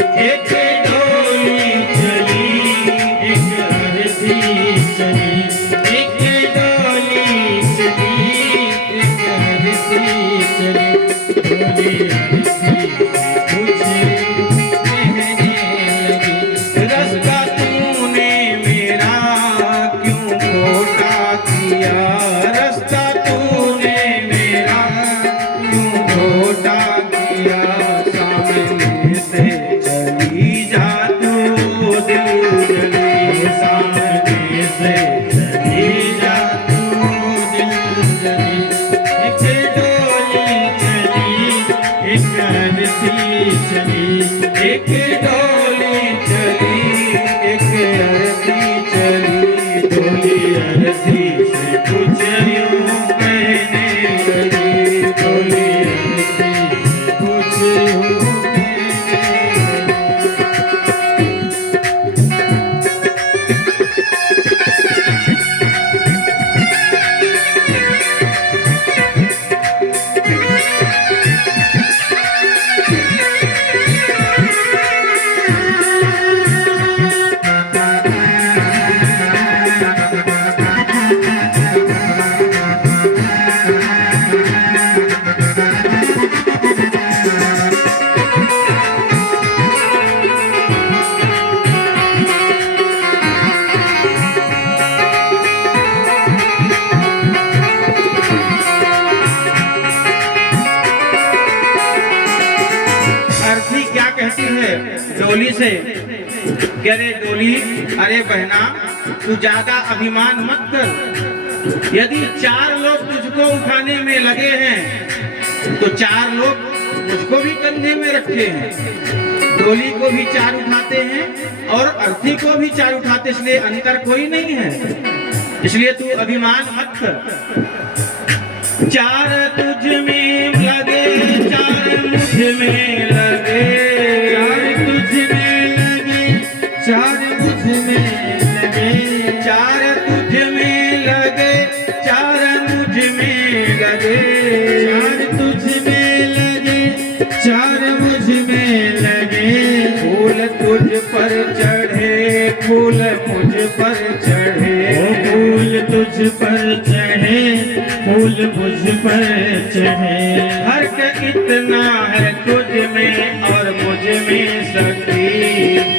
एक डोली चली, एक अर्थी चली, एक डोली चली, एक अर्थी चली, डोली अर्थी कुछ कहने लगी। रास्ता तूने मेरा क्यों खोटा किया, रास्ता तूने मेरा क्यों खोटा किया, सामने से चली जा तू दिल जले, सामने से चली जा तू दिल जले। एक डोली चली, एक अर्थी चली, एक डोली चली, एक अर्थी चली, डोली अर्थी से कुछ यूं कहने लगी, डोली अर्थी से कुछ यूं कहने लगी। अर्थी क्या कहती है डोली से कि अरे डोली, अरे बहना तू ज्यादा अभिमान मत कर। यदि 4 लोग तुझको उठाने में लगे हैं तो 4 लोग मुझको भी कंधे में रखे हैं। डोली को भी 4 उठाते हैं और अर्थी को भी 4 उठाते, इसलिए अंतर कोई नहीं है, इसलिए तू अभिमान मत कर। 4 तुझ में लगे, 4 मुझ में लगे, 4 तुझ में लगे, 4 मुझ में लगे, 4 तुझ में लगे, 4 मुझ में लगे, 4 तुझ में लगे, 4 मुझ में लगे। फूल तुझ पर चढ़े, फूल मुझ पर चढ़े, फूल तुझ पर चढ़े, फूल मुझ पर चढ़े। फर्क इतना है तुझ में और मुझ में सखी,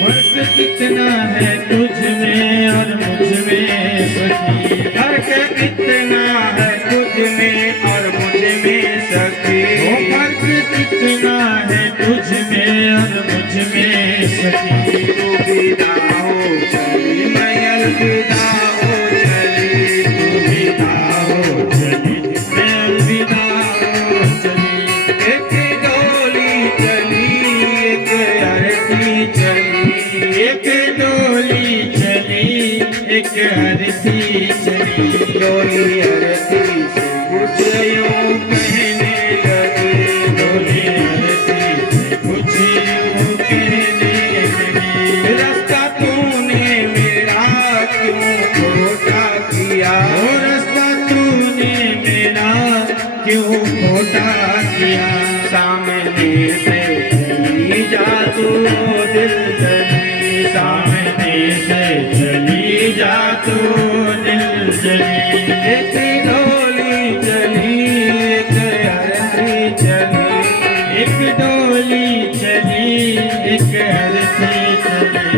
फर्क कितना है तुझ में और मुझ में सखी, फर्क इतना है तुझ में और मुझ में सखी, फर्क कितना है तुझ में और मुझ में सखी। तू विदा हो चली, मैं अलविदा हो चली, तू विदा हो चली, मैं अलविदा हो चली। एक डोली चली, एक अर्थी चली, एक डोली चली, एक अर्थी चली, डोली अर्थी से कुछ यूं कहने लगी, डोली अर्थी से कुछ यूं कहने लगी। रास्ता तूने मेरा क्यों खोटा किया, रास्ता तूने मेरा क्यों खोटा किया, सामने से चली जा तू दिल जली, सामने से चली जा तू दिल जली। एक डोली चली, एक अर्थी चली, एक डोली चली, एक अर्थी चली।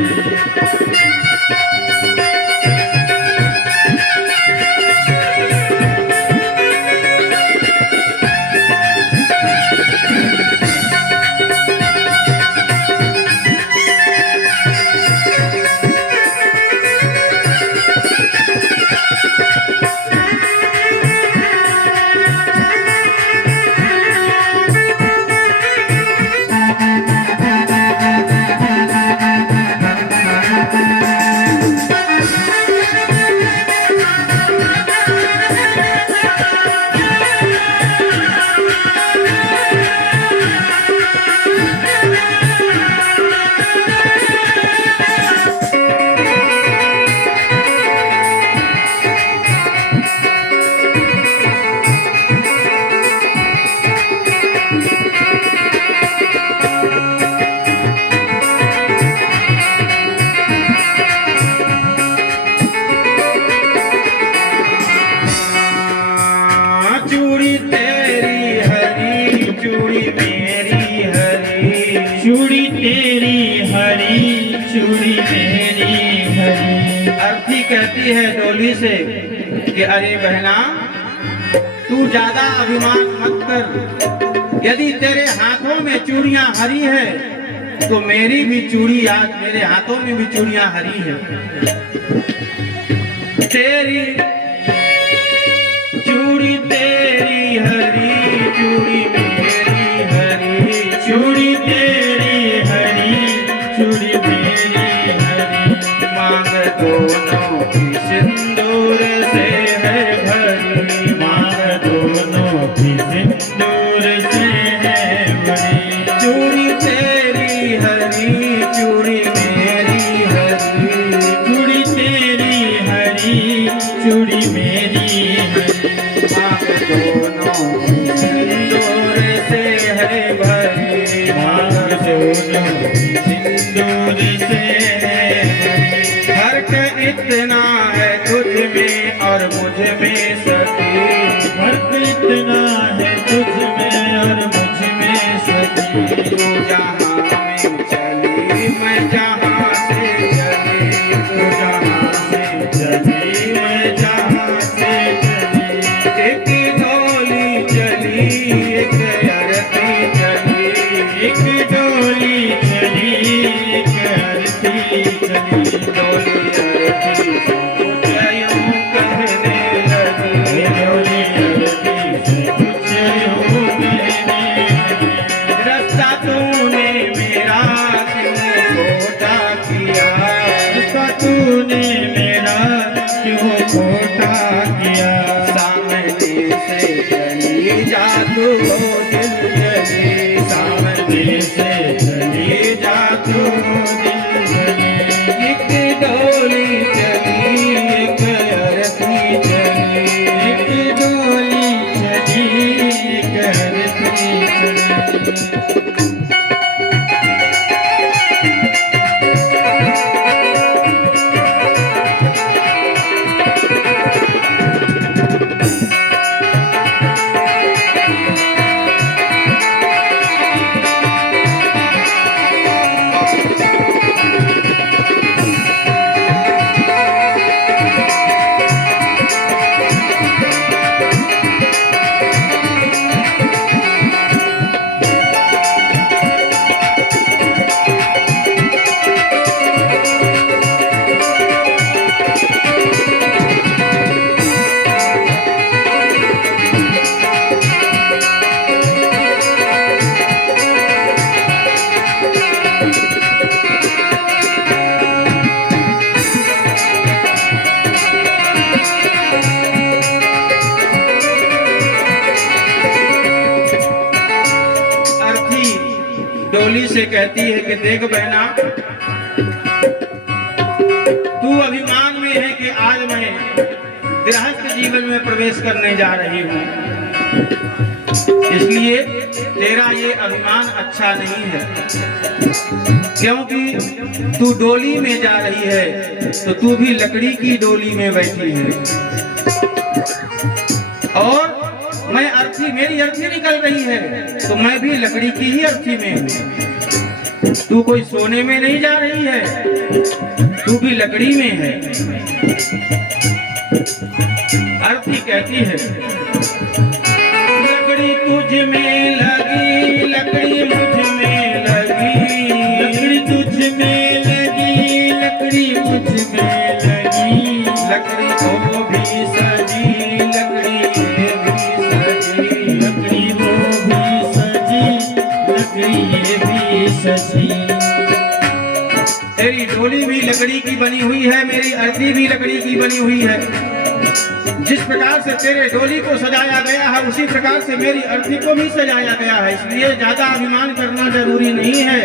चूड़ी तेरी हरी, चूड़ी मेरी हरी। अर्थी कहती है डोली से कि अरे बहना, तू ज्यादा अभिमान मत कर। यदि तेरे हाथों में चूड़ियां हरी है तो मेरी भी चूड़ी आज मेरे हाथों में भी चूड़ियां हरी है। तेरी चूड़ी तेरी हरी, चूड़ी मेरी हरी, चूड़ी तेरी हरी, चूड़ी मेरी हरी। मांग दोनों की सिंदूर से है भरी, मांग दोनों की सिंदूर से है भरी। चूड़ी तेरी हरी, चूड़ी मेरी हरी, चूड़ी तेरी हरी, चूड़ी मेरी हरी। मांग दोनों की सिंदूर से है भरी, मांग दोनों की सिंदूर से है भरी। फर्क इतना है तुझ में और मुझ में सखी, फर्क इतना है तुझ में और मुझ में सखी। तू जहाँ में चली मैं जहाँ से चली, तू जहाँ से चली मैं जहाँ से चली। एक डोली चली एक अरती चली, एक डोली चली, एक आरती चली। डोली अरती से यूं कहने लगी, डोली आरती से कुछ यूं कहने लगी। रास्ता तूने मेरा क्यों खोटा किया, रास्ता तूने मेरा क्यों खोटा किया। सामने से चली जा तू दिल जली, सामने से चली जा तू दिल जली। एक डोली चली एक अरती चली, एक डोली चली, एक आरती चली। अर्थी डोली से कहती है कि देख बहना, तू अभिमान में है कि आज मैं गृहस्थ जीवन में प्रवेश करने जा रही हूँ, इसलिए तेरा ये अभिमान अच्छा नहीं है। क्योंकि तू डोली में जा रही है तो तू भी लकड़ी की डोली में बैठी है, और मैं अर्थी, मेरी अर्थी निकल रही है तो मैं भी लकड़ी की ही अर्थी में हूँ। तू कोई सोने में नहीं जा रही है, तू भी लकड़ी में है। अर्थी कहती है लकड़ी तुझ में लगी, लकड़ी मुझ में लगी, लकड़ी तुझ में लगी, लकड़ी मुझ में लगी। लकड़ी वो भी सजी, लकड़ी ये भी सजी, लकड़ी वो भी सजी, लकड़ी ये भी सजी। तेरी डोली भी लकड़ी की बनी हुई है, मेरी अर्थी भी लकड़ी की बनी हुई है। जिस प्रकार से तेरे डोली को सजाया गया है उसी प्रकार से मेरी अर्थी को भी सजाया गया है, इसलिए ज्यादा अभिमान करना जरूरी नहीं है।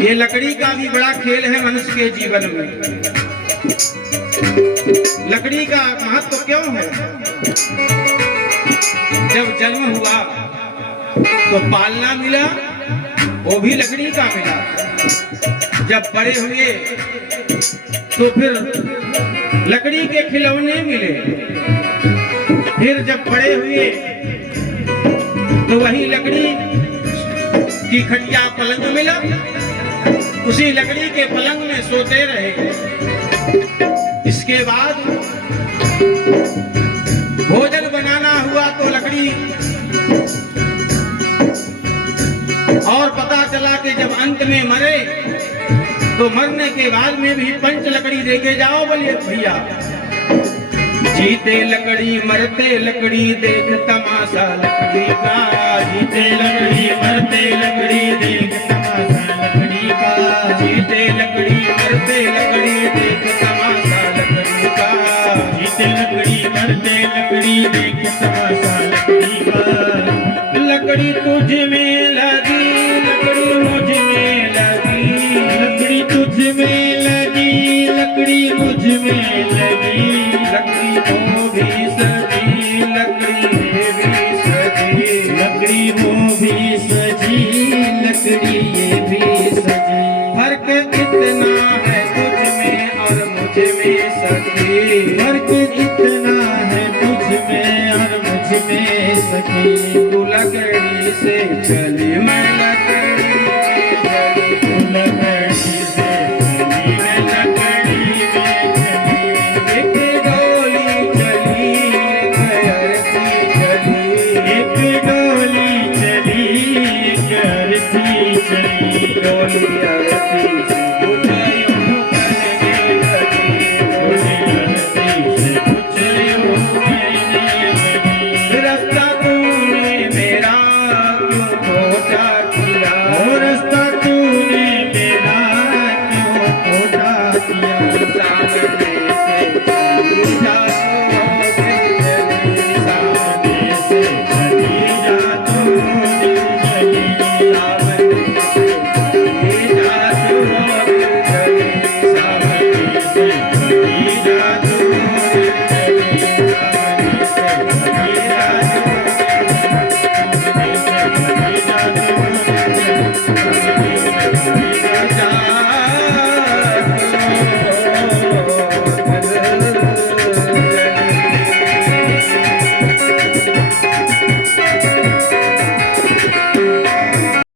ये लकड़ी का भी बड़ा खेल है मनुष्य के जीवन में। लकड़ी का महत्व क्यों है? जब जन्म हुआ तो पालना मिला, वो भी लकड़ी का मिला। जब बड़े हुए तो फिर लकड़ी के खिलौने मिले, फिर जब बड़े हुए तो वही लकड़ी कि खटिया पलंग मिला, उसी लकड़ी के पलंग में सोते रहे। इसके बाद भोजन बनाना हुआ तो लकड़ी, और पता चला कि जब अंत में मरे तो मरने के बाद में भी पंच लकड़ी देके जाओ। बोलिए भैया, जीते लकड़ी मरते लकड़ी देख तमाशा लकड़ी का, जीते लकड़ी मरते लकड़ी देख तमाशा लकड़ी का, जीते लकड़ी मरते लकड़ी देख तमाशा लकड़ी का, जीते लकड़ी मरते लकड़ी देख तमाशा लकड़ी का। लकड़ी तुझ में लगी लकड़ी मुझ में लगी, लकड़ी तुझ में लगी लकड़ी मुझ में लगी, लकड़ी वो भी सजी लकड़ी ये भी सजी, लकड़ी वो भी सजी लकड़ी ये भी सजी। फर्क इतना है तुझ में और मुझ में सखी, फर्क इतना है तुझ में और मुझ में सखी। तू लकड़ी से चली मैं लकड़ी में चली, तू लकड़ी से चली मैं लकड़ी में चली, एक डोली चली एक अरसी चली, एक डोली चली एक अरसी चली। डोली